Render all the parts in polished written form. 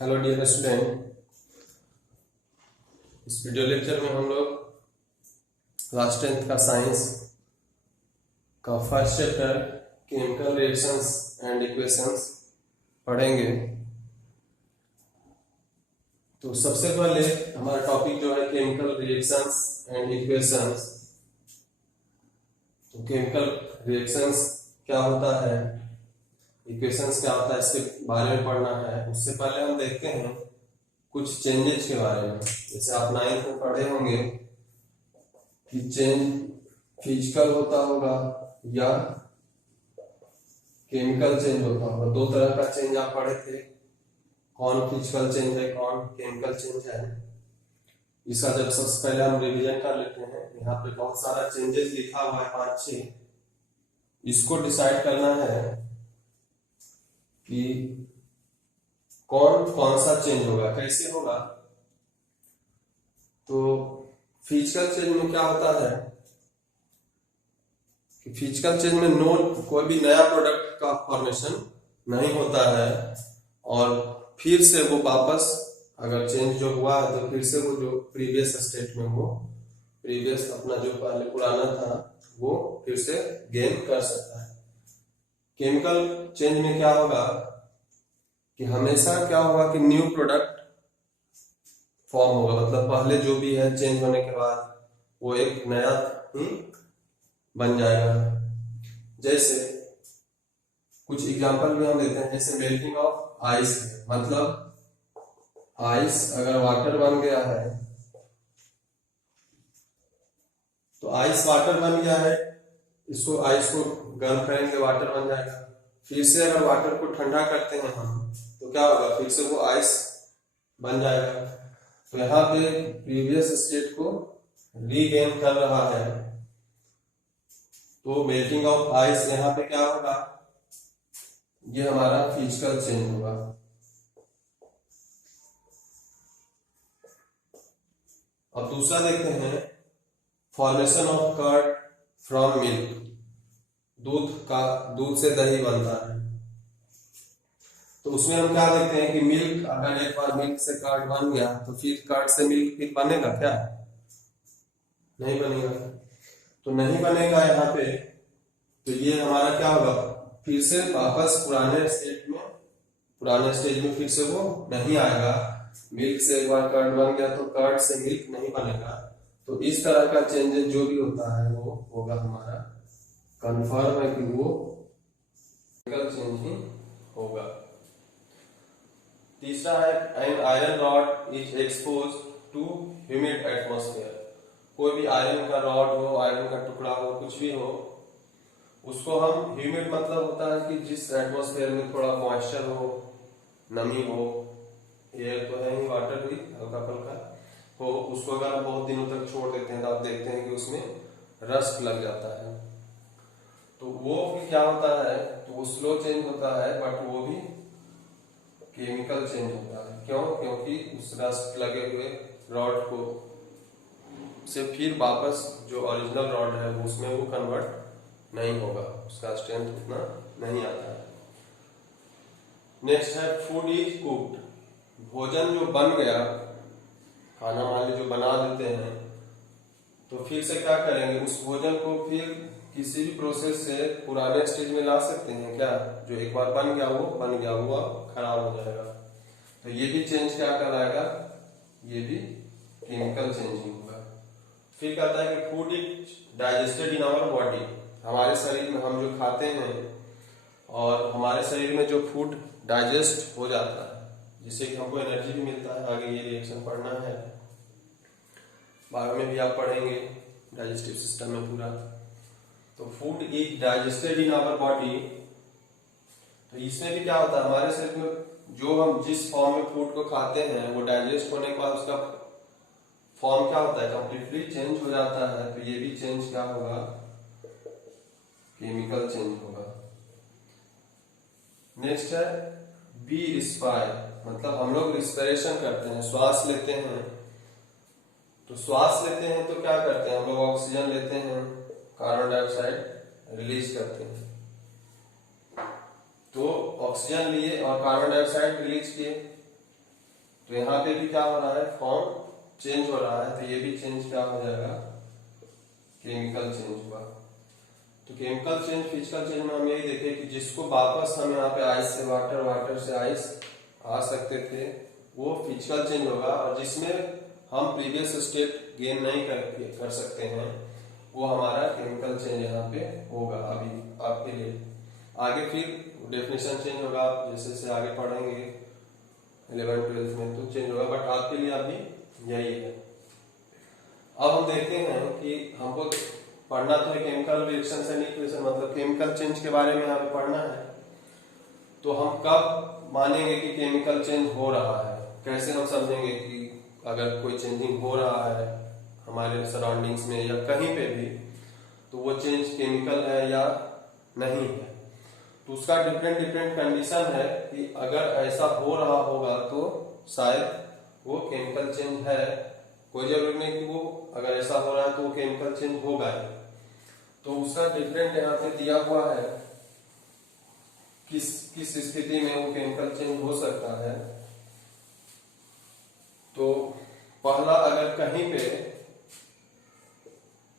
Hello dear student. इस video lecture में हम लोग क्लास 10th का साइंस का first chapter chemical reactions and equations पढ़ेंगे। तो सबसे पहले हमारा टॉपिक जो है केमिकल रिएक्शंस एंड इक्वेशंस। तो केमिकल रिएक्शंस क्या होता है, इक्वेशंस क्या होता है, इसके बारे में पढ़ना है। उससे पहले हम देखते हैं कुछ चेंजेस के बारे में। जैसे आप 9th में पढ़े होंगे कि चेंज फिजिकल होता होगा या केमिकल चेंज होता होगा। दो तरह का चेंज आप पढ़े थे, कौन फिजिकल चेंज है कौन केमिकल चेंज है। इसका जब सबसे पहले हम रिवीजन कर लेते हैं। यहाँ पे बहुत सारा चेंजेस लिखा हुआ है, 5-6। इसको डिसाइड करना है कि कौन कौन सा चेंज होगा, कैसे होगा। तो फिजिकल चेंज में क्या होता है कि फिजिकल चेंज में कोई भी नया प्रोडक्ट का फॉर्मेशन नहीं होता है और फिर से वो वापस अगर चेंज जो हुआ है तो फिर से वो जो प्रीवियस स्टेट में वो प्रीवियस अपना जो पहले पुराना था वो फिर से गेन कर सकता है। केमिकल चेंज में क्या होगा कि हमेशा क्या होगा कि न्यू प्रोडक्ट फॉर्म होगा, मतलब पहले जो भी है चेंज होने के बाद वो एक नया ही बन जाएगा। जैसे कुछ एग्जांपल भी हम देते हैं, जैसे मेल्टिंग ऑफ आइस है, मतलब आइस अगर वाटर बन गया है तो आइस वाटर बन गया है, इसको आइस को गर्म करेंगे वाटर बन जाएगा। फिर से अगर वाटर को ठंडा करते हैं हम तो क्या होगा, फिर से वो आइस बन जाएगा। तो यहाँ पे प्रीवियस स्टेट को रीगेन कर रहा है। तो मेल्टिंग ऑफ आइस यहाँ पे क्या होगा, ये हमारा फिजिकल चेंज होगा। अब दूसरा देखते हैं, formation of curd from milk. दूध से दही बनता है। तो उसमें हम क्या देखते हैं कि मिल्क, अगर एक बार मिल्क से कर्ड बन गया तो फिर कर्ड से मिल्क फिर बनेगा क्या, नहीं बनेगा। तो नहीं बनेगा यहाँ पे, तो ये हमारा क्या होगा, फिर से वापस पुराने स्टेज में फिर से वो नहीं आएगा। मिल्क से एक बार कर्ड बन गया तो कर्ड से मिल्क नहीं बनेगा। तो इस तरह का चेंजेस जो भी होता है वो होगा हमारा, कंफर्म है कि वो केमिकल चेंज ही होगा। तीसरा है, an iron rod is expose to humid atmosphere. कोई भी आयरन का रॉड हो, आयरन का टुकड़ा हो, कुछ भी हो, उसको हम ह्यूमिड मतलब होता है कि जिस एटमॉस्फेयर में थोड़ा मॉइस्चर हो, नमी हो, एयर तो है ही, वाटर भी हल्का फुल्का हो, उसको अगर हम बहुत दिनों तक छोड़ देते हैं तो आप देखते हैं कि उसमें रस्ट लग जाता है। तो वो भी क्या होता है, तो वो स्लो चेंज होता है बट वो भी केमिकल चेंज होता है। क्यों? क्योंकि उस रस्ट लगे हुए रॉड को से फिर वापस जो ओरिजिनल रॉड है उसमें वो कन्वर्ट नहीं होगा, उसका स्ट्रेंथ उतना नहीं आता है। नेक्स्ट है, फूड इज कुक्ड। भोजन जो बन गया, खाना मान लीजिए जो बना देते हैं, तो फिर से क्या करेंगे, उस भोजन को फिर किसी भी प्रोसेस से पुराने स्टेज में ला सकते हैं क्या। जो एक बार बन गया वो बन गया, वो खराब हो जाएगा। तो ये भी चेंज क्या कहलाएगा, ये भी केमिकल चेंज ही होगा। फिर कहता है कि food is digested in our body. हमारे शरीर में हम जो खाते हैं और हमारे शरीर में जो फूड डाइजेस्ट हो जाता है, जिससे कि हमको एनर्जी भी मिलता है। आगे ये रिएक्शन पढ़ना है, बाद में भी आप पढ़ेंगे डाइजेस्टिव सिस्टम में पूरा। तो food is digested in our body. तो इसमें भी क्या होता है, हमारे शरीर में जो हम जिस फॉर्म में फूड को खाते हैं वो डाइजेस्ट होने के बाद उसका फॉर्म क्या होता है, कंप्लीटली चेंज हो जाता है। तो ये भी चेंज क्या होगा, केमिकल चेंज होगा। नेक्स्ट है, बी रिस्पायर, मतलब हम लोग रिस्पिरेशन करते हैं, श्वास लेते हैं। तो श्वास लेते हैं तो क्या करते हैं, हम लोग ऑक्सीजन लेते हैं, कार्बन डाइऑक्साइड रिलीज करते हैं। तो ऑक्सीजन लिए और कार्बन डाइऑक्साइड रिलीज किए, तो यहाँ पे भी क्या हो रहा है, फॉर्म चेंज हो रहा है, तो ये भी चेंज क्या हो जाएगा, केमिकल चेंज हुआ। तो केमिकल चेंज, फिजिकल चेंज में हम यही देखे कि जिसको वापस हम यहाँ पे आइस से वाटर, वाटर से आइस आ सकते थे, वो फिजिकल चेंज होगा। और जिसमें हम प्रीवियस स्टेट गेन नहीं कर सकते हैं, वो हमारा केमिकल चेंज यहाँ पे होगा अभी आपके लिए। आगे फिर डेफिनेशन चेंज होगा, आप जैसे जैसे आगे पढ़ेंगे 11th-12th में तो चेंज होगा, बट आपके लिए अभी यही है। अब हम देखते हैं कि हमको पढ़ना तो है केमिकल रिएक्शन एंड इक्वेशन, मतलब केमिकल चेंज के बारे में यहाँ पे पढ़ना है। तो हम कब मानेंगे कि केमिकल चेंज हो रहा है, कैसे हम समझेंगे कि अगर कोई चेंजिंग हो रहा है हमारे सराउंडिंग्स में या कहीं पे भी, तो वो चेंज केमिकल है या नहीं है। तो उसका डिफरेंट डिफरेंट कंडीशन है कि अगर ऐसा हो रहा होगा तो शायद वो केमिकल चेंज है, कोई जरूरी नहीं कि वो अगर ऐसा हो रहा है तो वो केमिकल चेंज होगा ही। तो उसका डिफरेंट यहाँ पे दिया हुआ है, किस किस स्थिति में वो केमिकल चेंज हो सकता है। तो पहला, अगर कहीं पे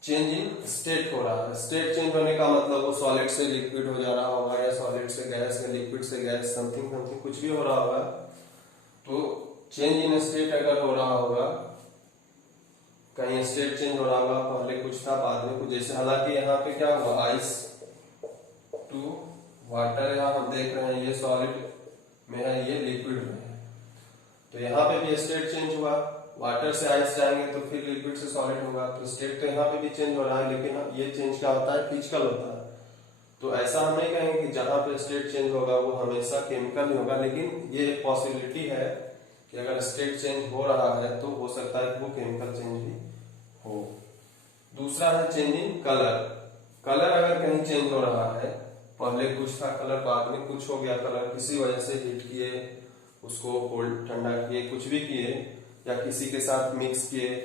चेंज इन स्टेट हो रहा है, स्टेट चेंज होने का मतलब वो सॉलिड से लिक्विड हो जा रहा होगा या सॉलिड से गैस या लिक्विड से गैस, समथिंग समथिंग कुछ भी हो रहा होगा। तो चेंज इन स्टेट अगर हो रहा होगा, कहीं स्टेट चेंज हो रहा होगा, पहले कुछ था बाद में कुछ, जैसे हालांकि यहाँ पे क्या हुआ, आइस टू वाटर, यहाँ हम देख रहे हैं ये सॉलिड में है, ये लिक्विड में है। तो यहाँ पे भी स्टेट चेंज हुआ, वाटर से आइस जाएंगे तो फिर लिक्विड से सॉलिड होगा, तो स्टेट तो यहाँ पे भी चेंज हो रहा है, लेकिन ये चेंज क्या होता है, फिजिकल होता है। तो ऐसा हम नहीं कहेंगे कि जहां पे स्टेट चेंज होगा वो हमेशा केमिकल ही होगा, लेकिन ये एक पॉसिबिलिटी है कि अगर स्टेट चेंज हो रहा है तो हो सकता है कि वो केमिकल चेंज भी हो। दूसरा है चेंज इन कलर। कलर अगर कहीं चेंज हो रहा है, पहले कुछ था कलर, बाद में कुछ हो गया कलर, किसी वजह से हीट किए, उसको कोल्ड ठंडा किए, कुछ भी किए या किसी के साथ मिक्स किए,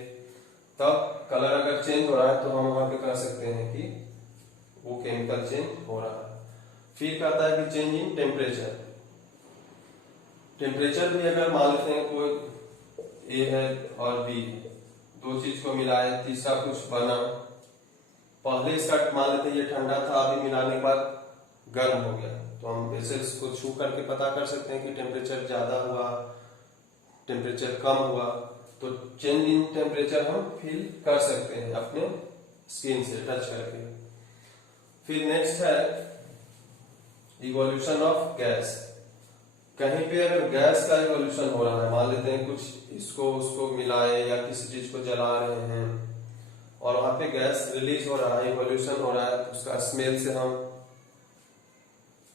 तब कलर अगर चेंज हो रहा है तो हम वहां पे कह सकते हैं कि वो केमिकल चेंज हो रहा है। फिर कहता है कि चेंज इन टेम्परेचर। टेम्परेचर भी अगर मान लेते हैं कोई ए है और बी, दो चीज को मिलाए, तीसरा कुछ बना, पहले इसका मान लेते हैं ये ठंडा था, अभी मिलाने के बाद गर्म हो गया, तो हम ऐसे इसको छू करके पता कर सकते हैं कि टेम्परेचर ज्यादा हुआ, टेम्परेचर कम हुआ। तो चेंज इन टेम्परेचर हम फील कर सकते हैं अपने स्किन से टच करके। फिर नेक्स्ट है इवोल्यूशन ऑफ गैस। कहीं पे अगर गैस का इवोल्यूशन हो रहा है, मान लेते हैं कुछ इसको उसको मिलाए या किसी चीज को जला रहे हैं और वहां पे गैस रिलीज हो रहा है, इवोल्यूशन हो रहा है, तो उसका स्मेल से हम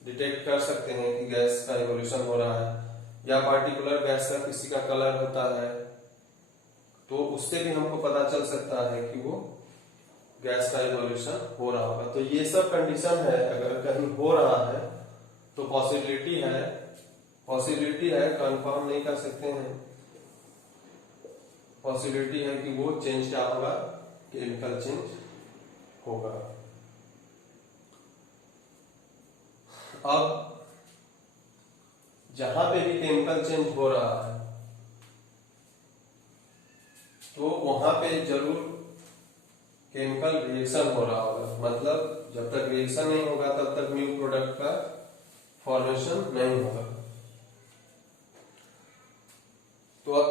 डिटेक्ट कर सकते हैं कि गैस का इवोल्यूशन हो रहा है। या पार्टिकुलर गैस का किसी का कलर होता है, तो उससे भी हमको पता चल सकता है कि वो गैस का इवोल्यूशन हो रहा होगा। तो ये सब कंडीशन है, अगर कहीं हो रहा है तो पॉसिबिलिटी है, कंफर्म नहीं कर सकते हैं, पॉसिबिलिटी है कि वो चेंज क्या होगा, केमिकल चेंज होगा। अब जहां पे भी केमिकल चेंज हो रहा है तो वहां पे जरूर केमिकल रिएक्शन हो रहा होगा, मतलब जब तक रिएक्शन नहीं होगा तब तक न्यू प्रोडक्ट का फॉर्मेशन नहीं होगा। तो अब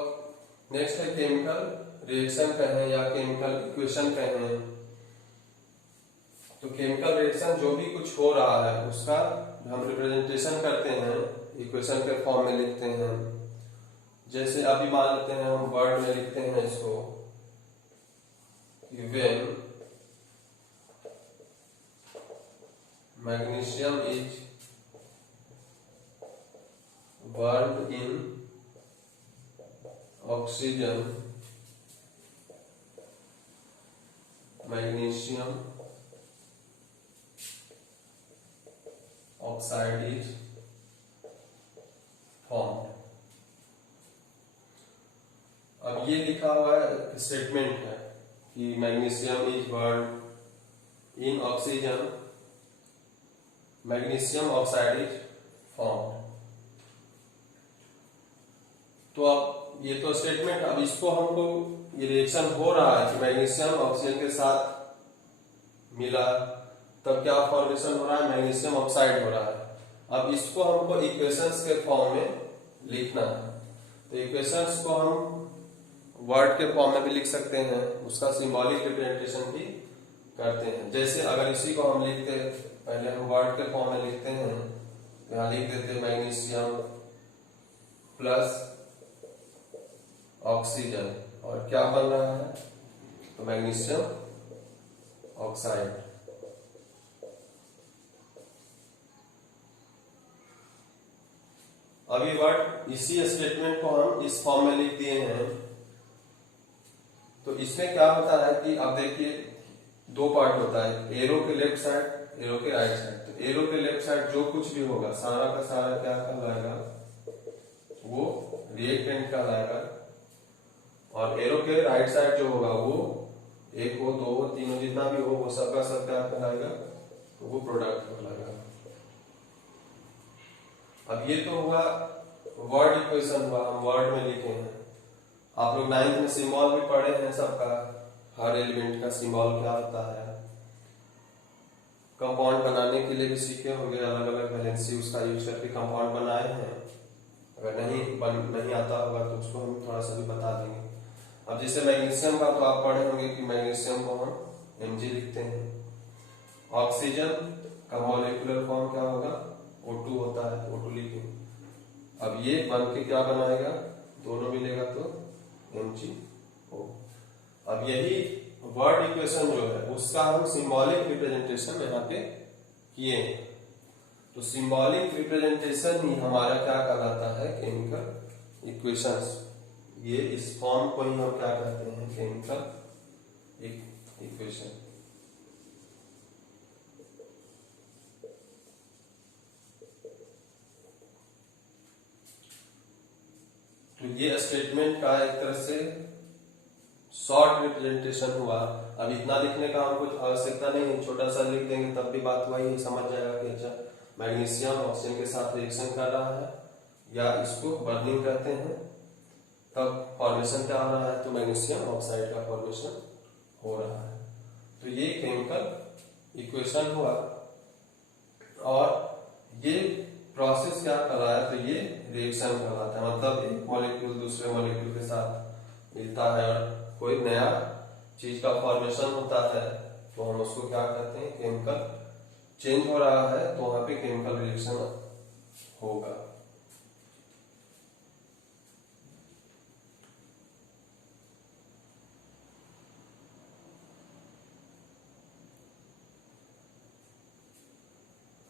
नेक्स्ट है केमिकल रिएक्शन कहें या केमिकल इक्वेशन कहें। तो केमिकल रिएक्शन जो भी कुछ हो रहा है उसका हम रिप्रेजेंटेशन करते हैं, इक्वेशन के फॉर्म में लिखते हैं। जैसे अभी मान लेते हैं हम वर्ड में लिखते हैं इसको, when magnesium is burned in oxygen, magnesium oxide is formed। अब ये लिखा हुआ है स्टेटमेंट है कि magnesium is burned in oxygen, magnesium oxide is formed. तो अब ये तो स्टेटमेंट, अब इसको हमको ये रिएक्शन हो रहा है कि मैग्नीशियम ऑक्सीजन के साथ मिला, तब क्या फॉर्मेशन हो रहा है, मैग्नीशियम ऑक्साइड हो रहा है। अब इसको हमको इक्वेशंस के फॉर्म में लिखना है। तो इक्वेशंस को हम वर्ड के फॉर्म में भी लिख सकते हैं, उसका सिंबॉलिक रिप्रेजेंटेशन भी करते हैं। जैसे अगर इसी को हम लिखते, पहले हम वर्ड के फॉर्म में लिखते हैं, यहाँ लिख देते मैग्नीशियम प्लस ऑक्सीजन, और क्या बन रहा है, तो मैग्नीशियम ऑक्साइड। अभी वर्ड इसी स्टेटमेंट को हम इस फॉर्म में लिख दिए हैं। तो इसमें क्या होता है कि अब देखिए दो पार्ट होता है, एरो के लेफ्ट साइड, एरो के राइट साइड। तो एरो के लेफ्ट साइड जो कुछ भी होगा सारा का सारा क्या कहलाएगा, वो रिएक्टेंट कहलाएगा, और एरो के राइट साइड जो होगा वो एक हो, दो हो, तीन हो, जितना भी हो वो सबका सब क्या कहलाएगा, तो वो प्रोडक्ट कहलाएगा। अब ये तो हुआ वर्ड इक्वेशन हुआ, हम वर्ड में लिखे हैं। आप लोग 9th में सिंबल भी पढ़े हैं सबका, हर एलिमेंट का सिंबल क्या होता है। कंपाउंड बनाने के लिए भी सीखे होंगे, अलग अलग वैलेंसी उसका यूज करके कंपाउंड बनाए हैं। अगर नहीं आता होगा तो उसको हम थोड़ा सा भी बता देंगे। अब जैसे मैग्नीशियम का तो आप पढ़े होंगे कि मैग्नीशियम को हम Mg लिखते हैं। ऑक्सीजन का मॉलिक्यूलर फॉर्म क्या होगा, O2 होता है, O2 लिखेंगे। अब ये बन के क्या बनाएगा, दोनों मिलेगा तो MgO। अब यही वर्ड इक्वेशन जो है उसका हम सिंबॉलिक रिप्रेजेंटेशन यहाँ पे किए हैं। तो सिंबॉलिक रिप्रेजेंटेशन ही हमारा क्या कहलाता है, केमिकल इक्वेशंस। ये इस फॉर्म को ही हम क्या कहते हैं, केमिकल इक्वेशन। तो ये स्टेटमेंट का एक तरह से शॉर्ट रिप्रेजेंटेशन हुआ। अब इतना लिखने का हमको आवश्यकता नहीं है, छोटा सा लिख देंगे तब भी बात वही समझ जाएगा कि अच्छा मैग्नीशियम ऑक्सीजन के साथ रिएक्शन कर रहा है या इसको बर्निंग करते हैं, तब फॉर्मेशन क्या हो रहा है, तो मैग्नीशियम ऑक्साइड का फॉर्मेशन हो रहा है। तो ये केमिकल इक्वेशन हुआ, और ये प्रोसेस क्या कहलाया, तो ये रिएक्शन कहलाता है। मतलब एक मॉलिक्यूल दूसरे मॉलिक्यूल के साथ मिलता है और कोई नया चीज का फॉर्मेशन होता है, तो हम उसको क्या कहते हैं, केमिकल चेंज हो रहा है, तो वहां पे केमिकल रिएक्शन होगा।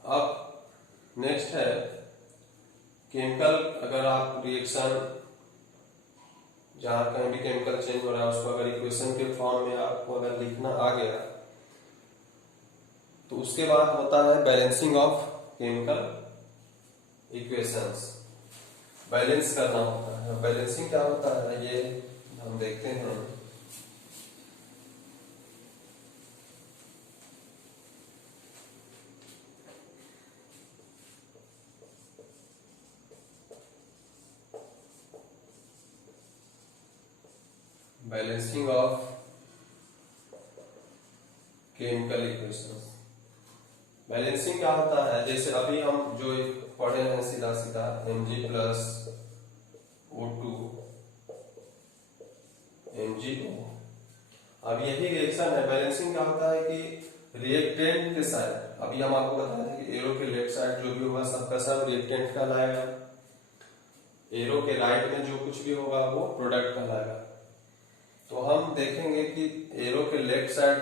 अब नेक्स्ट है केमिकल, अगर आप रिएक्शन जहां कहीं भी केमिकल चेंज हो रहा है उसको अगर इक्वेशन के फॉर्म में आपको अगर लिखना आ गया, तो उसके बाद होता है balancing of chemical equations. Balance करना होता है। बैलेंसिंग क्या होता है, ये हम देखते हैं। Balancing of chemical equations. Balancing क्या होता है, जैसे अभी हम जो पढ़े हैं सीधा सीधा Mg प्लस O2 MgO। अब यही रिएक्शन है। बैलेंसिंग क्या होता है कि रिएक्टेंट के साइड, अभी हम आपको बताए थे कि एरो के लेफ्ट साइड जो भी होगा सबका सब रिएक्टेंट कहलाएगा, एरो के राइट में जो कुछ भी होगा वो प्रोडक्ट कहलाएगा। तो हम देखेंगे कि एरो के लेफ्ट साइड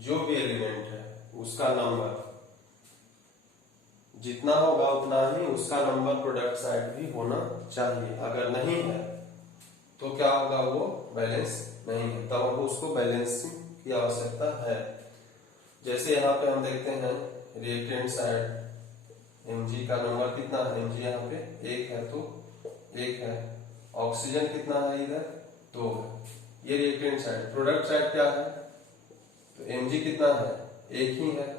जो भी एलिमेंट है उसका नंबर जितना होगा उतना ही उसका नंबर प्रोडक्ट साइड भी होना चाहिए। अगर नहीं है तो क्या होगा, वो बैलेंस नहीं है, तब हमको उसको बैलेंसिंग की आवश्यकता है। जैसे यहाँ पे हम देखते हैं रिएक्टेंट साइड Mg का नंबर कितना है, Mg यहाँ पे 1 है तो 1 है। ऑक्सीजन कितना है, इधर 2 है। ये रिएक्टेंट साइड। प्रोडक्ट साइड क्या है, तो Mg कितना है, 1 ही है।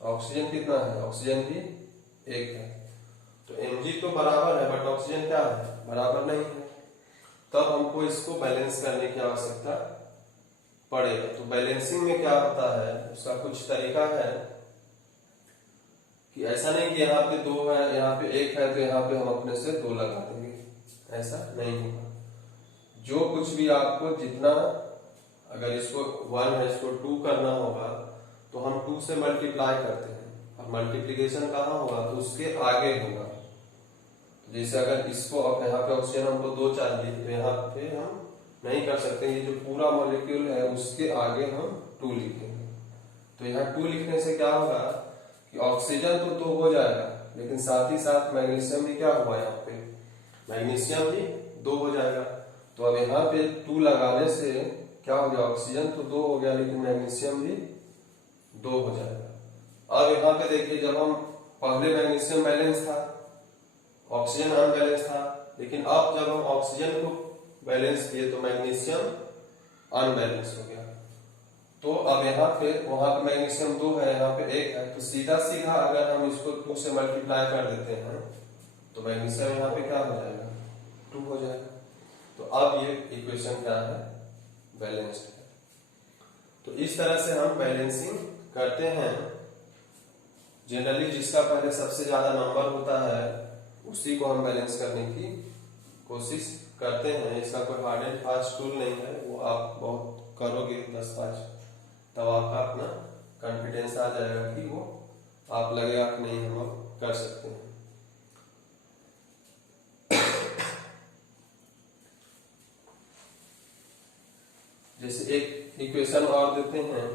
ऑक्सीजन कितना है, ऑक्सीजन भी 1 है। तो Mg तो बराबर है बट ऑक्सीजन क्या है, बराबर नहीं है। तब हमको इसको बैलेंस करने की आवश्यकता पड़ेगा। तो बैलेंसिंग में क्या होता है, उसका कुछ तरीका है कि ऐसा नहीं कि यहाँ पे 2 है यहाँ पे 1 है तो यहाँ पे हम अपने से 2 लगा देंगे, ऐसा नहीं होगा। जो कुछ भी आपको जितना, अगर इसको 1 है इसको 2 करना होगा तो हम 2 से मल्टीप्लाई करते हैं, और मल्टीप्लीकेशन कहाँ होगा तो उसके आगे होगा। जैसे अगर इसको यहाँ पे ऑक्सीजन हमको 2 चाहिए तो यहाँ पे हम नहीं कर सकते, ये जो पूरा मॉलिक्यूल है उसके आगे हम 2 लिखेंगे। तो यहाँ 2 लिखने से क्या होगा कि ऑक्सीजन तो 2 हो जाएगा, लेकिन साथ ही साथ मैग्नीशियम भी क्या हुआ, यहाँ पे मैग्नीशियम भी 2 हो जाएगा। तो अब यहाँ पे 2 लगाने से क्या हो गया, ऑक्सीजन तो 2 हो गया लेकिन मैग्नीशियम भी 2 हो जाएगा। अब यहाँ पे देखिए, जब हम पहले मैग्नीशियम बैलेंस था, ऑक्सीजन अनबैलेंस था, लेकिन अब जब हम ऑक्सीजन को बैलेंस किए तो मैग्नीशियम अनबैलेंस हो गया। तो अब यहाँ पे, वहां पे मैग्नीशियम 2 है यहाँ पे 1 है, तो सीधा सीधा अगर हम इसको 2 से मल्टीप्लाई कर देते हैं तो मैग्नीशियम यहाँ पे क्या हो जाएगा, 2 हो जाएगा। तो अब ये इक्वेशन क्या है, बैलेंस्ड है। तो इस तरह से हम बैलेंसिंग करते हैं। जनरली जिसका पहले सबसे ज्यादा नंबर होता है उसी को हम बैलेंस करने की कोशिश करते हैं। इसका कोई हार्ड एंड फास्ट टूल नहीं है, वो आप बहुत करोगे 10-5 तब आपका अपना कॉन्फिडेंस आ जाएगा कि वो आप लगेगा कि नहीं हम लोग कर सकते हैं। जैसे एक इक्वेशन और देते हैं,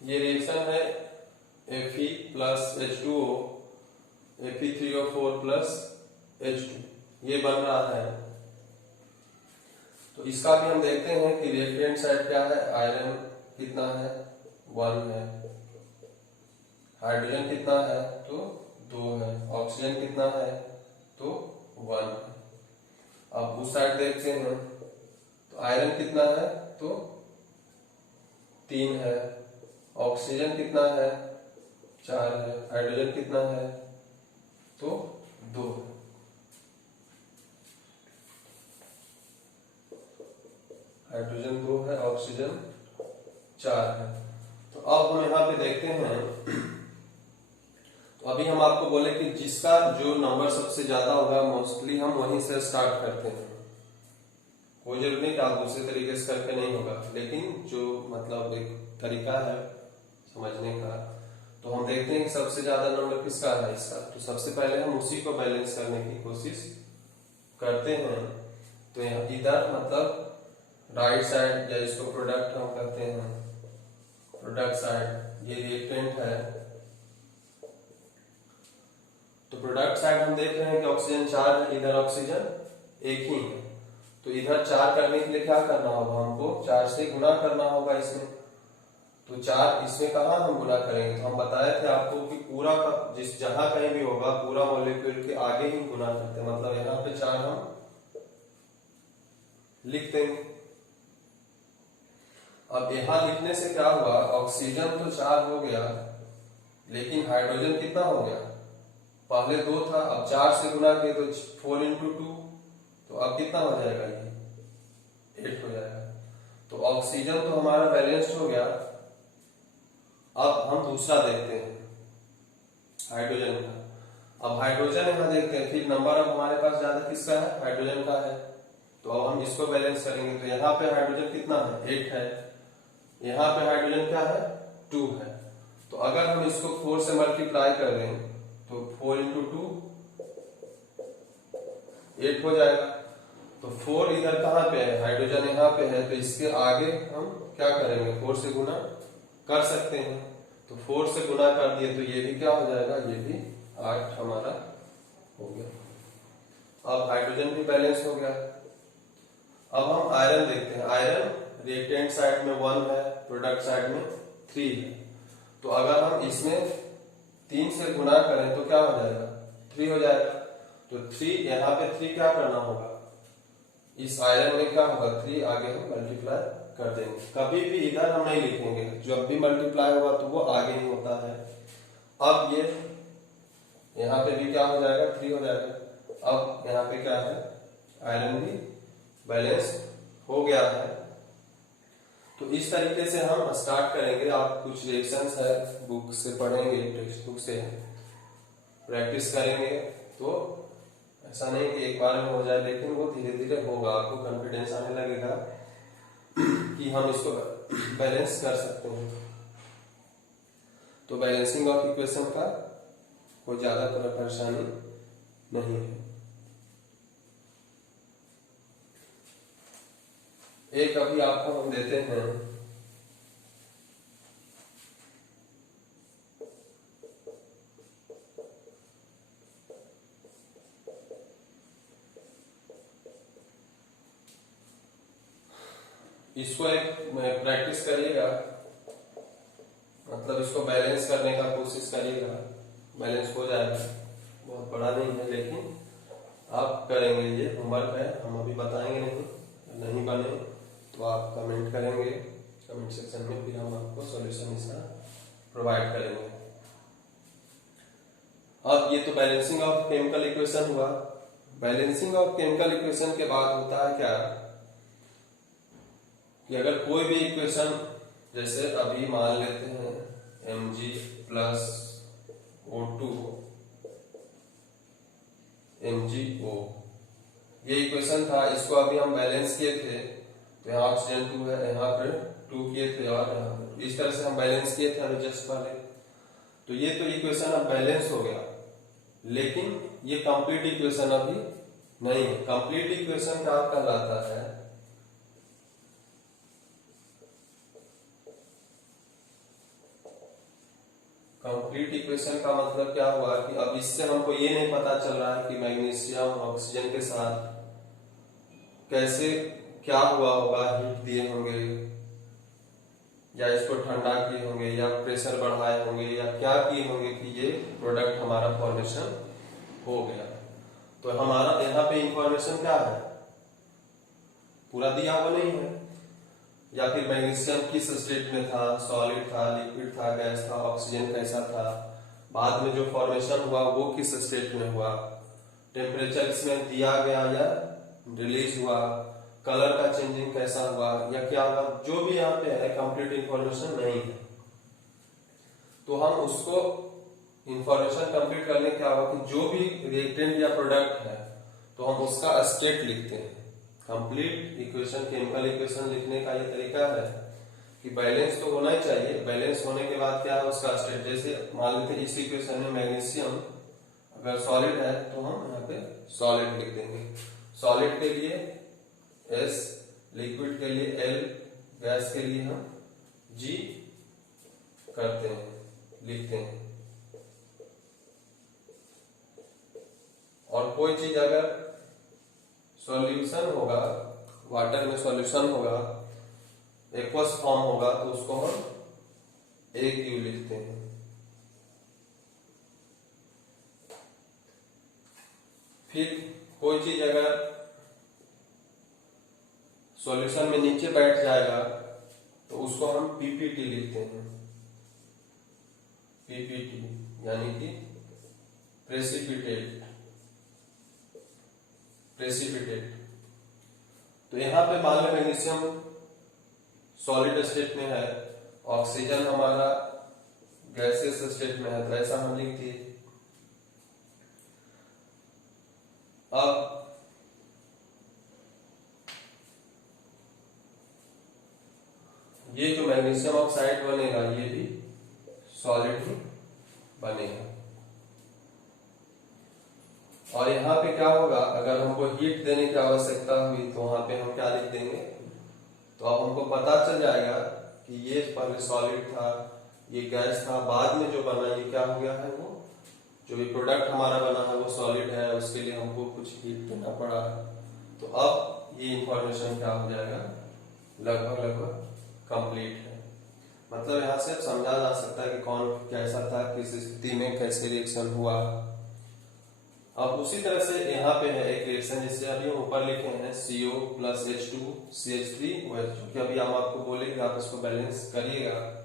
ये रिएक्शन है Fe plus H2O Fe3O4 plus H2, ये बन रहा है। तो इसका भी हम देखते हैं कि रिएक्टेंट साइड क्या है, आयरन कितना है, 1 है, हाइड्रोजन कितना है तो 2 है, ऑक्सीजन कितना है तो 1 है। अब उस साइड देखते हैं तो आयरन कितना है तो 3 है, ऑक्सीजन कितना है 4 है, हाइड्रोजन कितना है तो 2 है। हाइड्रोजन 2 है, ऑक्सीजन 4 है। तो अब हम यहाँ पे देखते हैं, तो अभी हम आपको बोले कि जिसका जो नंबर सबसे ज्यादा होगा मोस्टली हम वहीं से स्टार्ट करते हैं। कोई जरूरी नहीं कि आप दूसरे तरीके से करके नहीं होगा, लेकिन जो मतलब एक तरीका है समझने का, तो हम देखते हैं कि सबसे ज्यादा नंबर किसका है, इसका। तो सबसे पहले हम उसी को बैलेंस करने की कोशिश करते हैं। तो यहाँ इधर मतलब राइट साइड, या इसको प्रोडक्ट हम करते हैं, प्रोडक्ट साइड ये रिएक्टेंट है। तो प्रोडक्ट साइड हम देख रहे हैं कि ऑक्सीजन 4 है, इधर ऑक्सीजन 1 ही है। तो इधर 4 करने के लिए क्या करना होगा, हमको 4 से गुना करना होगा इसमें। तो 4 इसमें कहा हम गुना करेंगे, तो हम बताए थे आपको कि पूरा का जिस जहां कहीं भी होगा पूरा मॉलिक्यूल के आगे ही गुना करते हैं। मतलब यहाँ पे 4 हम लिख देंगे। अब यहाँ लिखने से क्या हुआ, ऑक्सीजन तो 4 हो गया, लेकिन हाइड्रोजन कितना हो गया, पहले 2 था, अब 4 से गुना किए तो 4 × 2, तो अब कितना हो जाएगा, ये 8 हो जाएगा। तो ऑक्सीजन तो हमारा बैलेंस्ड हो गया। अब हम दूसरा देखते हैं हाइड्रोजन का। अब हाइड्रोजन यहाँ देखते हैं, फिर नंबर अब हमारे पास ज्यादा किसका है, हाइड्रोजन का है। तो अब हम इसको बैलेंस करेंगे। तो यहाँ पे हाइड्रोजन कितना है, 8 है, यहाँ पे हाइड्रोजन क्या है 2 है। तो अगर हम इसको 4 से मल्टीप्लाई कर दें तो 4 × 2 8 हो जाएगा। तो 4 इधर कहाँ पे है, हाइड्रोजन यहाँ पे है, तो इसके आगे हम क्या करेंगे, 4 से गुना कर सकते हैं। तो 4 से गुना कर दिए तो ये भी क्या हो जाएगा, ये भी 8 हमारा हो गया। अब हाइड्रोजन भी बैलेंस हो गया। अब हम आयरन देखते हैं। आयरन रिएक्टेंट साइड में 1 है, प्रोडक्ट साइड में 3 है। तो अगर हम इसमें 3 से गुना करें तो क्या हो जाएगा, 3 हो जाएगा। तो 3 यहाँ पे 3 क्या करना होगा, इस आयरन में क्या होगा 3 आगे हम मल्टीप्लाई कर देंगे। कभी भी इधर हम नहीं लिखेंगे, जब भी मल्टीप्लाई होगा तो वो आगे ही होता है। अब ये यहाँ पे भी क्या हो जाएगा 3 हो जाएगा। अब यहाँ पे क्या है, आयरन भी बैलेंस हो गया है। तो इस तरीके से हम स्टार्ट करेंगे। आप कुछ रिएक्शंस है बुक से पढ़ेंगे, टेक्स्ट बुक से प्रैक्टिस करेंगे, तो ऐसा नहीं कि एक बार में हो जाए, लेकिन वो धीरे धीरे होगा। आपको कॉन्फिडेंस आने लगेगा कि हम इसको बैलेंस कर सकते हैं। तो बैलेंसिंग ऑफ इक्वेशन का कोई ज्यादा परेशानी नहीं है। एक अभी आपको हम देते हैं, इसको एक प्रैक्टिस करिएगा, मतलब इसको बैलेंस करने का कोशिश करिएगा, बैलेंस हो जाएगा। बहुत बड़ा नहीं है लेकिन आप करेंगे, ये होमवर्क है, हम अभी बताएंगे नहीं बने तो आप कमेंट करेंगे कमेंट सेक्शन में, फिर हम आपको सॉल्यूशन इसका प्रोवाइड करेंगे। अब ये तो बैलेंसिंग ऑफ केमिकल इक्वेशन हुआ। बैलेंसिंग ऑफ केमिकल इक्वेशन के बाद होता है क्या कि अगर कोई भी इक्वेशन, जैसे अभी मान लेते हैं Mg प्लस O2 MgO, ये इक्वेशन था, इसको अभी हम बैलेंस किए थे। तो यहाँ ऑक्सीजन 2 है, यहाँ पर 2 किए थे और यहाँ पर इस तरह से हम बैलेंस किए थे अभी जस्ट पहले। तो ये तो इक्वेशन अब बैलेंस हो गया, लेकिन ये कंप्लीट इक्वेशन अभी नहीं है। कंप्लीट इक्वेशन क्या कहलाता है, कंप्लीट इक्वेशन का मतलब क्या हुआ कि अब इससे हमको ये नहीं पता चल रहा है कि मैग्नीशियम ऑक्सीजन के साथ कैसे क्या हुआ होगा, हीट दिए होंगे या इसको ठंडा किए होंगे या प्रेशर बढ़ाए होंगे या क्या किए होंगे कि ये प्रोडक्ट हमारा फॉर्मेशन हो गया। तो हमारा यहाँ पे इंफॉर्मेशन क्या है, पूरा दिया हुआ नहीं है। या फिर मैग्नीशियम किस स्टेट में था, सॉलिड था, लिक्विड था, गैस था, ऑक्सीजन कैसा था, बाद में जो फॉर्मेशन हुआ वो किस स्टेट में हुआ, टेम्परेचर इसमें दिया गया या रिलीज हुआ, कलर का चेंजिंग कैसा हुआ या क्या हुआ, जो भी यहाँ पे है कंप्लीट इंफॉर्मेशन नहीं है। तो हम उसको इंफॉर्मेशन कंप्लीट करने क्या हुआ कि जो भी रिएक्टेंट या प्रोडक्ट है तो हम उसका स्टेट लिखते हैं। कंप्लीट इक्वेशन, केमिकल इक्वेशन लिखने का ये तरीका है कि बैलेंस तो होना ही चाहिए। बैलेंस होने के बाद क्या है उसका स्टेट, जैसे मान लेते हैं इस इक्वेशन में मैग्नीशियम अगर सॉलिड है तो हम यहाँ पे सॉलिड लिख देंगे। सॉलिड के लिए S, लिक्विड के लिए L, गैस के लिए हम G करते हैं, लिखते हैं। और कोई चीज अगर सॉल्यूशन होगा, वाटर में सॉल्यूशन होगा, एक्वस फॉर्म होगा तो उसको हम AQ लिखते हैं। फिर कोई चीज अगर सॉल्यूशन में नीचे बैठ जाएगा तो उसको हम PPT लिखते हैं। PPT यानी कि प्रेसिपिटेट। तो यहाँ पे मान लो मैग्नीशियम सॉलिड स्टेट में है, ऑक्सीजन हमारा गैसियस स्टेट में है, तो ऐसा हम लिख दिए। अब ये जो मैग्नीशियम ऑक्साइड बनेगा ये भी सॉलिड ही बनेगा। और यहाँ पे क्या होगा, अगर हमको हीट देने की आवश्यकता हुई तो वहां पे हम क्या लिख देंगे, तो अब हमको पता चल जाएगा कि ये पहले सॉलिड था, ये गैस था, बाद में जो बना ये क्या हो गया है, वो जो भी प्रोडक्ट हमारा बना है वो सॉलिड है, उसके लिए हमको कुछ हीट देना पड़ा है। तो अब ये इंफॉर्मेशन क्या हो जाएगा, लगभग कंप्लीट है। मतलब यहाँ से समझा जा सकता है कि कौन कैसा था, किस स्थिति में कैसे रिएक्शन हुआ। अब उसी तरह से यहाँ पे है एक रिएक्शन, जिससे अभी हम ऊपर लिखे हैं CO plus H2 CH3 OH, क्योंकि अभी हम आपको बोलेंगे आप इसको बैलेंस करिएगा।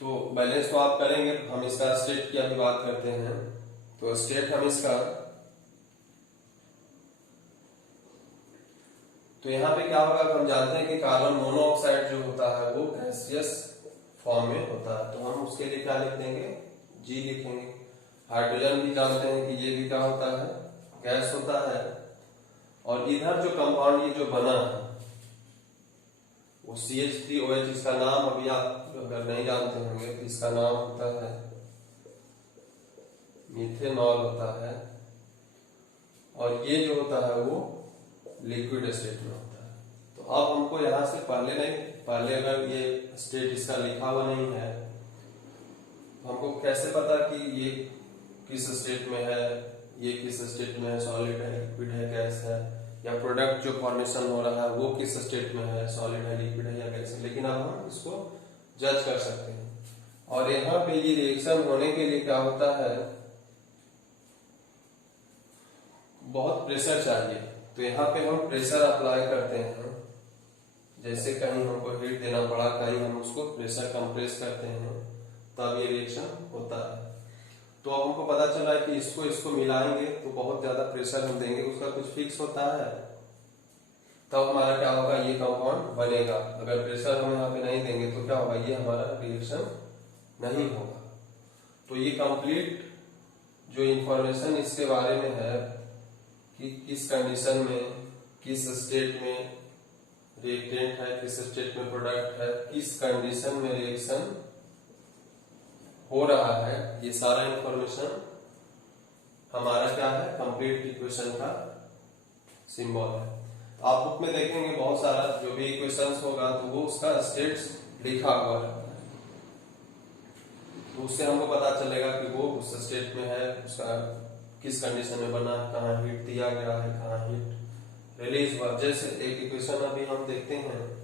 तो बैलेंस तो आप करेंगे, हम इसका स्टेट की अभी बात करते हैं। तो स्टेट हम इसका, तो यहाँ पे क्या होगा, हम जानते हैं कि कार्बन मोनोऑक्साइड जो होता है वो गैसियस फॉर्म में होता है, तो हम उसके लिए क्या लिख देंगे, G लिखेंगे। हाइड्रोजन भी जानते हैं कि ये भी क्या होता है, गैस होता है। और इधर जो कंपाउंड ये जो बना है वो CH3OH, इसका नाम अभी आप अगर नहीं जानते होंगे तो इसका नाम होता है मिथेनॉल होता है, और ये जो होता है वो लिक्विड स्टेट में होता है। तो अब हमको यहाँ से पहले अगर ये स्टेट इसका लिखा हुआ नहीं है तो हमको कैसे पता कि ये किस स्टेट में है, ये किस स्टेट में है, सॉलिड है, लिक्विड है, गैस है, या प्रोडक्ट जो फॉर्मेशन हो रहा है वो किस स्टेट में है, सॉलिड है, लिक्विड है या गैस है। लेकिन अब हम इसको जज कर सकते हैं। और यहाँ पे ये रिएक्शन होने के लिए क्या होता है, बहुत प्रेशर चाहिए। तो यहाँ पे हम प्रेशर अप्लाई करते हैं, जैसे कहीं हमको हीट देना पड़ा, कहीं हम उसको प्रेशर कंप्रेस करते हैं, तब ये रिएक्शन होता है। तो अब हमको पता चला है कि इसको मिलाएंगे तो बहुत ज्यादा प्रेशर हम देंगे, उसका कुछ फिक्स होता है, तब हमारा क्या होगा, ये कंपाउंड बनेगा। अगर प्रेशर हम यहाँ पे नहीं देंगे तो क्या होगा, ये हमारा रिएक्शन नहीं होगा। तो ये कंप्लीट जो इंफॉर्मेशन इसके बारे में है कि किस कंडीशन में, किस स्टेट में रिएक्टेंट है, किस स्टेट में प्रोडक्ट है, किस कंडीशन में रिएक्शन हो रहा है, ये सारा इंफॉर्मेशन हमारा क्या है, कंप्लीट इक्वेशन का सिंबल है। तो आप बुक में देखेंगे बहुत सारा जो भी इक्वेशंस होगा तो वो उसका स्टेट्स लिखा हुआ रहता है, तो उससे हमको पता चलेगा कि वो उस स्टेट में है, उसका किस कंडीशन में बना है, कहाँ हीट दिया गया है, कहाँ हीट रिलीज हुआ। जैसे एक इक्वेशन अभी हम देखते हैं,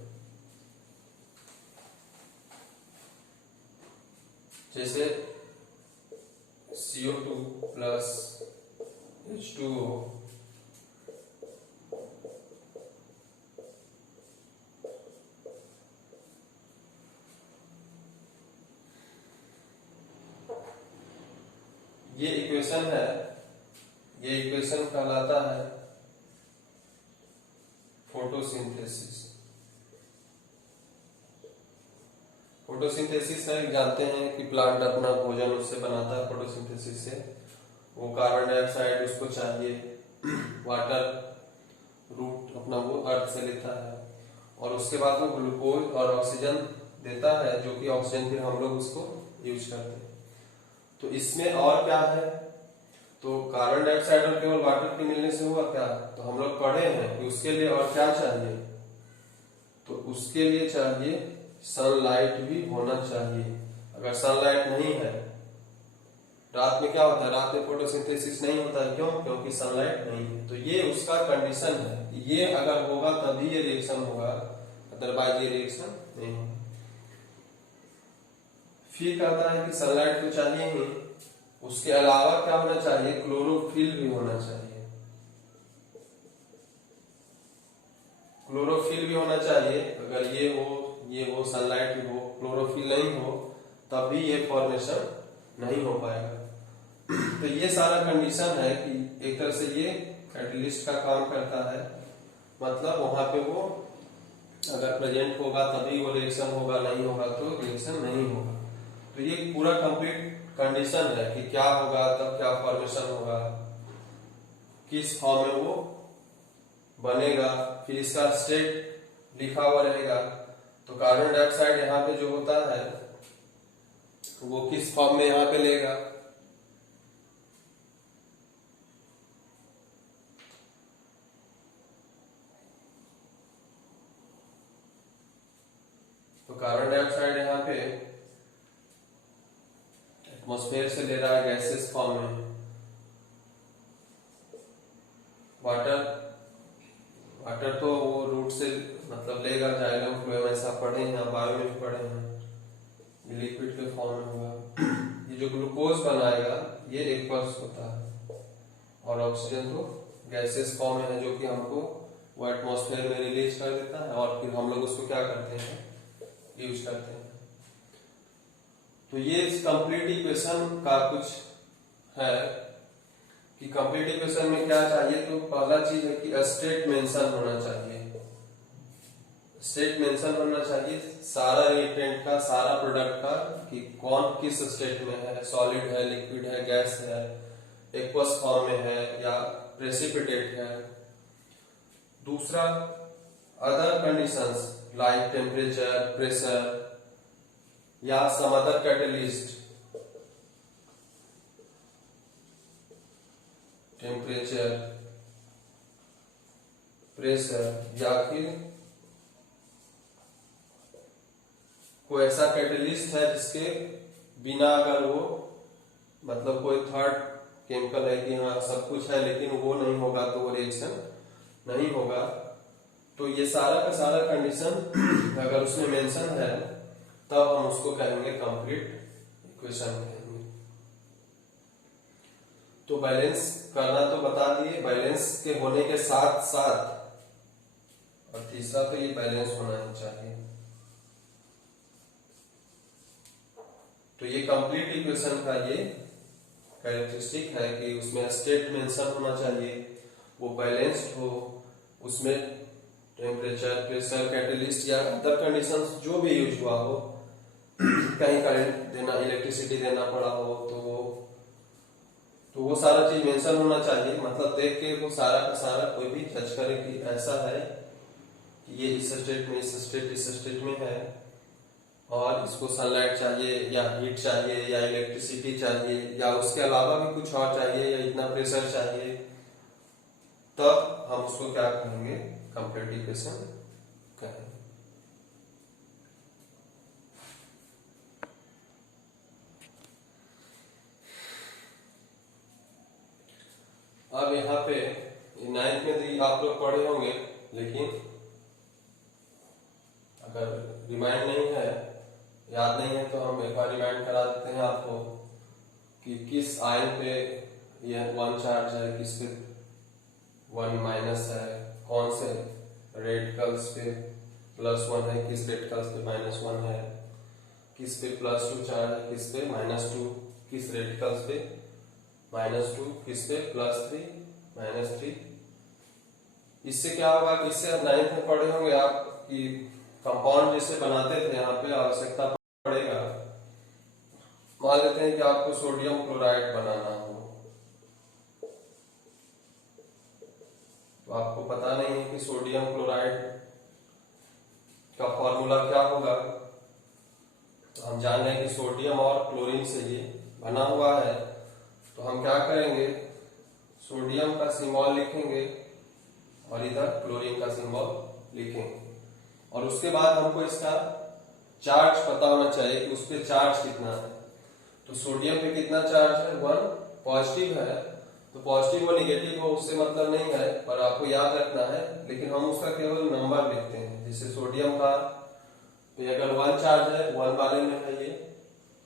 जैसे CO2 प्लस H2O ये इक्वेशन है, ये इक्वेशन कहलाता है फोटोसिंथेसिस। फोटोसिंथेसिस है, जानते हैं कि प्लांट अपना भोजन उससे बनाता है, फोटोसिंथेसिस से। वो कार्बन डाइऑक्साइड उसको चाहिए, वाटर रूट अपना वो अर्थ से लेता है, और उसके बाद वो ग्लूकोज और ऑक्सीजन देता है, जो कि ऑक्सीजन फिर हम लोग उसको यूज करते हैं। तो इसमें और क्या है, तो कार्बन डाइऑक्साइड और केवल वाटर के मिलने से हुआ क्या, तो हम लोग पढ़े हैं कि उसके लिए और क्या चाहिए, तो उसके लिए चाहिए सनलाइट भी होना चाहिए। अगर सनलाइट नहीं है, रात में क्या होता है, रात में फोटोसिंथेसिस नहीं होता है, क्यों, क्योंकि सनलाइट नहीं है। तो ये उसका कंडीशन है, ये अगर होगा तभी ये रिएक्शन होगा, अदरवाइज ये रिएक्शन नहीं होगा। फिर कहता है कि सनलाइट तो चाहिए ही, उसके अलावा क्या होना चाहिए, क्लोरोफिल भी होना चाहिए। क्लोरोफिल भी होना चाहिए, अगर ये हो सनलाइट भी हो, क्लोरोफिल नहीं हो तब भी ये फॉर्मेशन नहीं हो पाएगा। तो ये सारा कंडीशन है कि एक तरह से ये कैटलिस्ट का काम करता है, मतलब वहां पे वो अगर प्रेजेंट होगा तभी वो रिएक्शन होगा, नहीं होगा तो रिएक्शन नहीं होगा। तो ये पूरा कंप्लीट कंडीशन है कि क्या होगा, तब क्या फॉर्मेशन होगा, किस फॉर्म में वो बनेगा, फिर इसका स्टेट लिखा हुआ रहेगा। तो कार्बन डाइऑक्साइड यहाँ पे जो होता है वो किस फॉर्म में यहाँ पे लेगा, तो कार्बन डाइऑक्साइड यहाँ पे एटमॉस्फेयर से ले रहा है गैसेस फॉर्म में। वाटर तो वो रूट से मतलब लेगा, जाइलम फ्लोएम, ऐसा पढ़े हैं, बायो में भी पढ़े हैं, लिक्विड के फॉर्म में होगा। ये जो ग्लूकोज बनाएगा ये एक्वस होता है, और ऑक्सीजन तो गैसेस फॉर्म में है जो कि हमको वो एटमॉस्फेयर में रिलीज कर देता है, और फिर हम लोग उसको क्या करते हैं, यूज करते हैं। तो ये इस कंप्लीट इक्वेशन का कुछ है कि कंप्लीट इक्वेशन में क्या चाहिए। तो पहला चीज है कि स्टेट मेंशन होना चाहिए। स्टेट मेंशन होना चाहिए सारा रिएक्टेंट का, सारा प्रोडक्ट का, कि कौन किस स्टेट में है, सॉलिड है, लिक्विड है, गैस है, एक्वस फॉर्म में है या प्रेसिपिटेट है। दूसरा, other conditions like temperature, pressure या some other catalyst, temperature, pressure, या फिर कोई ऐसा कैटलिस्ट है जिसके बिना अगर वो मतलब कोई थर्ड केमिकल है कि हाँ सब कुछ है लेकिन वो नहीं होगा तो वो रिएक्शन नहीं होगा। तो ये सारा का सारा कंडीशन अगर उसमें मेंशन है तब हम उसको कहेंगे कंप्लीट इक्वेशन कहेंगे। तो बैलेंस करना तो बता दिए, बैलेंस के होने के साथ साथ, और तीसरा तो ये बैलेंस होना ही चाहिए। तो ये कंप्लीट इक्वेशन का ये कैरेक्टरिस्टिक है कि उसमें स्टेट मेंशन होना चाहिए, वो बैलेंस्ड हो, उसमें टेम्परेचर, प्रेशर, कैटलिस्ट या अदर कंडीशंस जो भी यूज हुआ हो, कहीं करंट देना, इलेक्ट्रिसिटी देना पड़ा हो तो वो सारा चीज मेंशन होना चाहिए। मतलब देख के वो सारा का सारा कोई भी जज करे कि ऐसा है कि ये इस स्टेट में, इस स्टेट में है, और इसको सनलाइट चाहिए या हीट चाहिए या इलेक्ट्रिसिटी चाहिए या उसके अलावा भी कुछ और चाहिए या इतना प्रेशर चाहिए, तब हम उसको क्या कहेंगे, कंप्लीट इक्वेशन कहेंगे। अब यहाँ पे 9th में तो आप लोग पढ़े होंगे, लेकिन अगर रिमाइंड नहीं है, याद नहीं है, तो हम एक बार रिमाइंड करा देते हैं आपको कि किस आयन पे यह 1 चार्ज है, किस पे 1 माइनस है, कौन से रेडिकल्स पे +1 है, किस रेडिकल्स पे -1 है, किस पे +2 चार्ज है, किस पे -2, किस रेडिकल्स पे -2, किस पे +3, -3। इससे क्या होगा कि इससे आप 9th में पढ़े होंगे आप कि कंपाउंड जिसे बनाते थे यहाँ पे आवश्यकता पड़ेगा। मान लेते हैं कि आपको सोडियम क्लोराइड बनाना हो, तो आपको पता नहीं है कि सोडियम क्लोराइड का फॉर्मूला क्या होगा। तो हम जान रहे हैं कि सोडियम और क्लोरीन से ये बना हुआ है, तो हम क्या करेंगे, सोडियम का सिंबल लिखेंगे और इधर क्लोरीन का सिंबल लिखेंगे, और उसके बाद हमको इसका चार्ज पता होना चाहिए कि उस पर चार्ज कितना है। तो सोडियम पे कितना चार्ज है, 1 पॉजिटिव है, तो पॉजिटिव और निगेटिव हो उससे मतलब नहीं है, पर आपको याद रखना है। लेकिन हम उसका केवल नंबर लिखते हैं, जैसे सोडियम का तो अगर 1 चार्ज है, 1 वाले में है ये,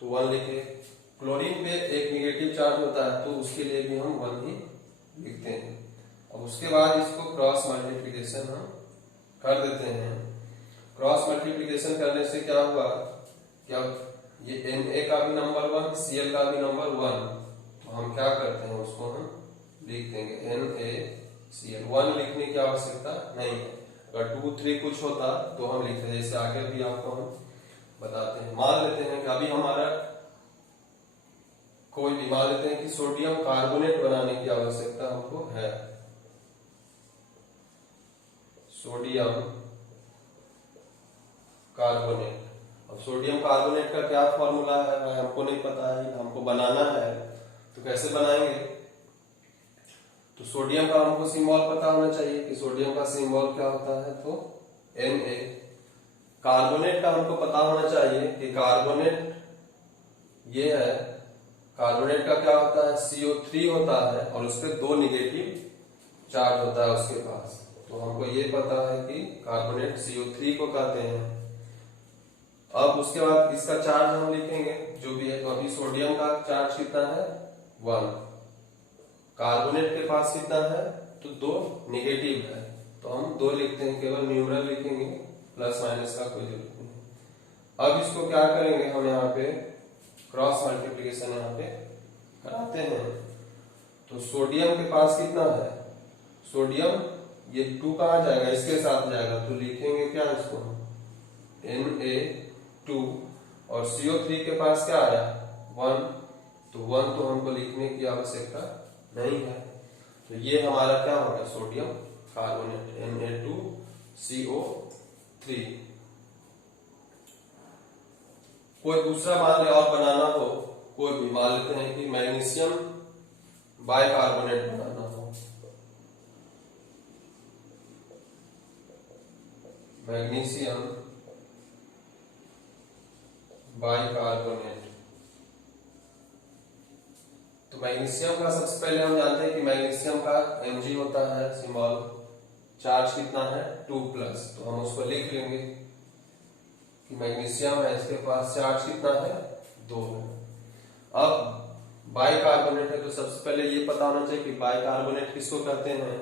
तो 1 लिखे। क्लोरीन पे एक निगेटिव चार्ज होता है, तो उसके लिए भी हम 1 ही लिखते हैं। अब उसके बाद इसको क्रॉस मल्टीप्लिकेशन हम कर देते हैं। क्रॉस मल्टीप्लिकेशन करने से क्या हुआ, क्या ये Na का भी नंबर 1, Cl का भी नंबर 1, तो हम क्या करते हैं, उसको हम लिख देंगे NaCl। 1 लिखने की आवश्यकता नहीं है, अगर 2, 3 कुछ होता तो हम लिखते हैं, जैसे आगे भी आपको हम बताते हैं। मान लेते हैं कि अभी हमारा कोई भी, मान लेते हैं कि सोडियम कार्बोनेट बनाने की आवश्यकता हमको है, सोडियम कार्बोनेट। अब सोडियम कार्बोनेट का क्या फॉर्मूला है हमको नहीं पता है, हमको बनाना है, तो कैसे बनाएंगे। तो सोडियम का हमको सिंबल पता होना चाहिए कि सोडियम का सिंबल क्या होता है, तो Na। कार्बोनेट का हमको पता होना चाहिए कि कार्बोनेट ये है, कार्बोनेट का क्या होता है, CO3 होता है, और उस पर 2 निगेटिव चार्ज होता है उसके पास। तो हमको ये पता है कि कार्बोनेट CO3 को कहते हैं। अब उसके बाद इसका चार्ज हम लिखेंगे जो भी है। तो अभी सोडियम का चार्ज कितना है 1, कार्बोनेट के पास कितना है तो 2 नेगेटिव है, तो हम 2 लिखते हैं, केवल न्यूमरल लिखेंगे, प्लस माइनस का कोई जरूरत नहीं। अब इसको क्या करेंगे हम यहाँ पे क्रॉस मल्टीप्लीकेशन यहाँ पे कराते हैं। तो सोडियम के पास कितना है, सोडियम ये 2 कहाँ जाएगा, इसके साथ जाएगा, तो लिखेंगे क्या इसको Na2, और CO3 के पास क्या आया 1, तो 1 तो हमको लिखने की आवश्यकता नहीं है। तो ये हमारा क्या होगा सोडियम कार्बोनेट Na2CO3। कोई दूसरा मान और बनाना हो, कोई भी मान लेते हैं कि मैग्नीशियम बाइकार्बोनेट बनाना हो, मैग्नीशियम बाइकार्बोनेट। तो मैग्नीशियम का सबसे पहले हम जानते हैं कि मैग्नीशियम का Mg होता है सिंबल, चार्ज कितना है 2+, तो हम उसको लिख लेंगे कि मैग्नीशियम है, इसके पास चार्ज कितना है 2 है। अब बाइकार्बोनेट है तो सबसे पहले ये पता होना चाहिए कि बाइकार्बोनेट किसको कहते हैं।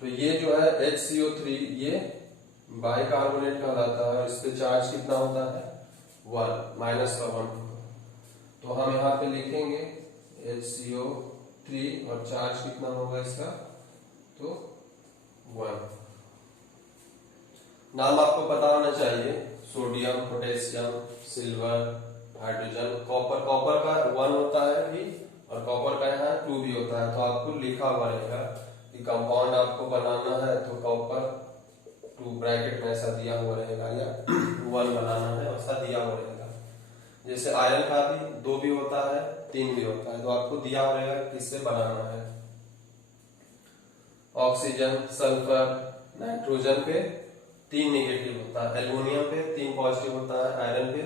तो ये जो है HCO3 ये बाइकार्बोनेट कहलाता है, इस पे चार्ज कितना होता है 1, माइनस का 1। तो हम यहाँ पे लिखेंगे HCO3 और चार्ज कितना होगा इसका तो 1। नाम आपको पता होना चाहिए, sodium, potassium, silver, hydrogen, copper. Copper का 1 होता है भी और कॉपर का यहाँ 2 भी होता है, तो आपको लिखा हुआ रहेगा कि कंपाउंड आपको बनाना है तो कॉपर 2 ब्रैकेट में ऐसा दिया हुआ रहेगा, या 1 बनाना है ऐसा दिया हुआ रहेगा। जैसे आयरन का भी 2 भी होता है 3 भी होता है, तो आपको दिया हुआ रहेगा किससे बनाना है। ऑक्सीजन, सल्फर, नाइट्रोजन पे 3 नेगेटिव होता है, एल्युमिनियम पे 3 पॉजिटिव होता है, आयरन पे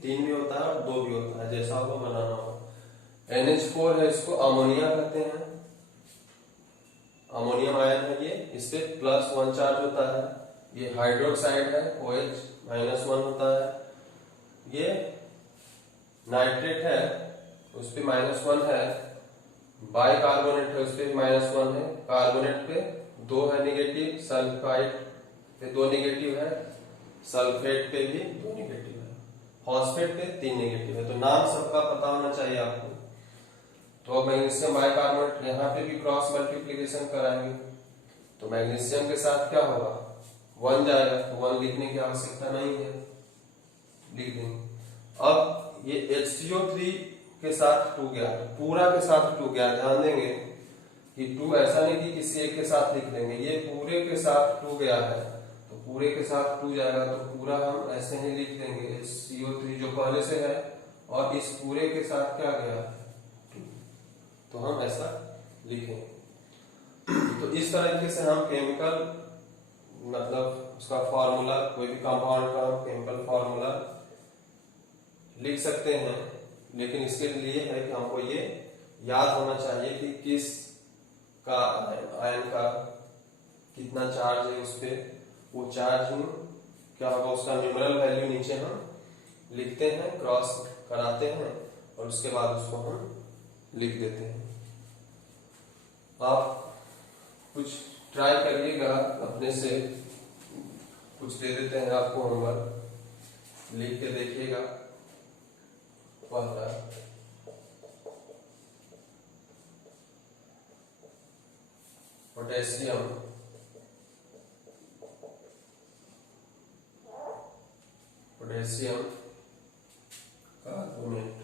3 भी होता है और 2 भी होता है, जैसा आपको बनाना हो। NH4 है, इसको अमोनिया कहते हैं, अमोनियम आयन है ये, इस पे +1 चार्ज होता है। ये हाइड्रोक्साइड है OH -1 होता है। ये नाइट्रेट है उस पे -1 है, बाइकार्बोनेट है उस पे -1 है, कार्बोनेट पे 2 है नेगेटिव, सल्फाइड पे 2 नेगेटिव है, सल्फेट पे भी 2 नेगेटिव है, फॉस्फेट पे 3 नेगेटिव है। तो नाम सबका पता होना चाहिए आपको। तो अब मैग्नीशियम बाइकार्बोनेट यहाँ पे भी क्रॉस मल्टीप्लीकेशन कराएंगे, तो मैग्नीशियम के साथ क्या होगा 1 जाएगा, तो 1 लिखने की आवश्यकता नहीं है, लिख देंगे। अब ये HCO3 के साथ 2 गया, तो पूरा के साथ 2 गया, ध्यान देंगे कि 2 ऐसा नहीं कि किसी एक के साथ लिख लेंगे, ये पूरे के साथ 2 गया है, तो पूरे के साथ 2 जाएगा, तो पूरा हम ऐसे ही लिख देंगे HCO3 जो पहले से है, और इस पूरे के साथ क्या गया 2, तो हम ऐसा लिखेंगे। तो इस तरीके से हम केमिकल मतलब उसका फॉर्मूला, कोई भी कंपाउंड का केमिकल फॉर्मूला लिख सकते हैं। लेकिन इसके लिए है कि हमको ये याद होना चाहिए कि किस का आयन का कितना चार्ज है उस पे, वो चार्ज क्या होगा उसका न्यूमरल वैल्यू नीचे हम लिखते हैं, क्रॉस कराते हैं और उसके बाद उसको हम लिख देते हैं। आप कुछ ट्राई करिएगा अपने से, कुछ दे देते हैं आपको होमवर्क, लिख के देखिएगा। पहला potassium carbonate,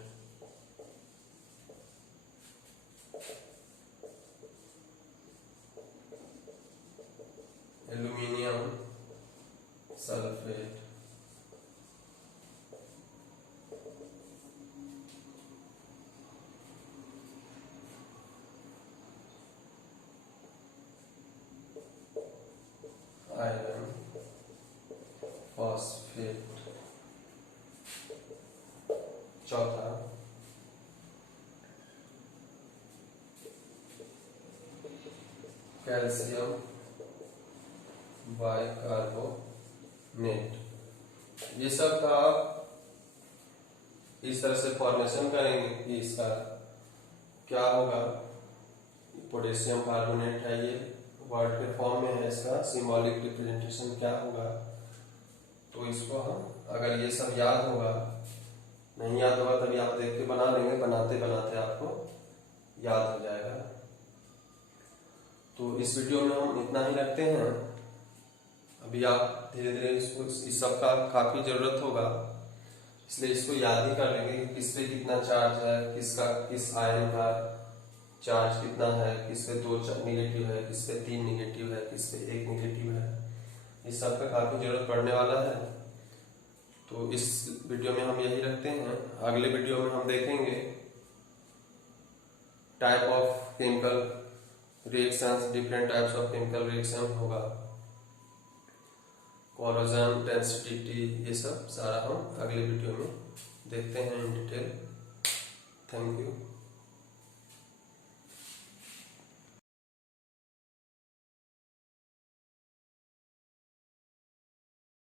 aluminium sulphate, iron phosphate, चौथा कैल्शियम बाइकार्बोनेट। ये सब का आप इस तरह से फॉर्मेशन करेंगे कि इसका क्या होगा। पोटेशियम कार्बोनेट है, ये वर्ड के फॉर्म में है, इसका सिंबॉलिक रिप्रेजेंटेशन क्या होगा। तो इसको हम अगर ये सब याद होगा, नहीं याद होगा तभी आप देख के बना लेंगे, बनाते बनाते आपको याद हो जाएगा। तो इस वीडियो में हम इतना ही रखते हैं। अभी आप धीरे धीरे इसको इस सब का काफी जरूरत होगा, इसलिए इसको याद ही कर लेंगे कि किस पे कितना चार्ज है, किस आयन का चार्ज कितना है, किस पे 2 निगेटिव है, किस पे 3 निगेटिव है, किस पे 1 निगेटिव है। इस सब का काफी जरूरत पड़ने वाला है। तो इस वीडियो में हम यही रखते हैं। अगले वीडियो में हम देखेंगे type of chemical reactions, different types of chemical reaction होगा, कोरोजन, डेंसिटी, ये सब सारा हम अगले वीडियो में देखते हैं इन डिटेल। Thank you.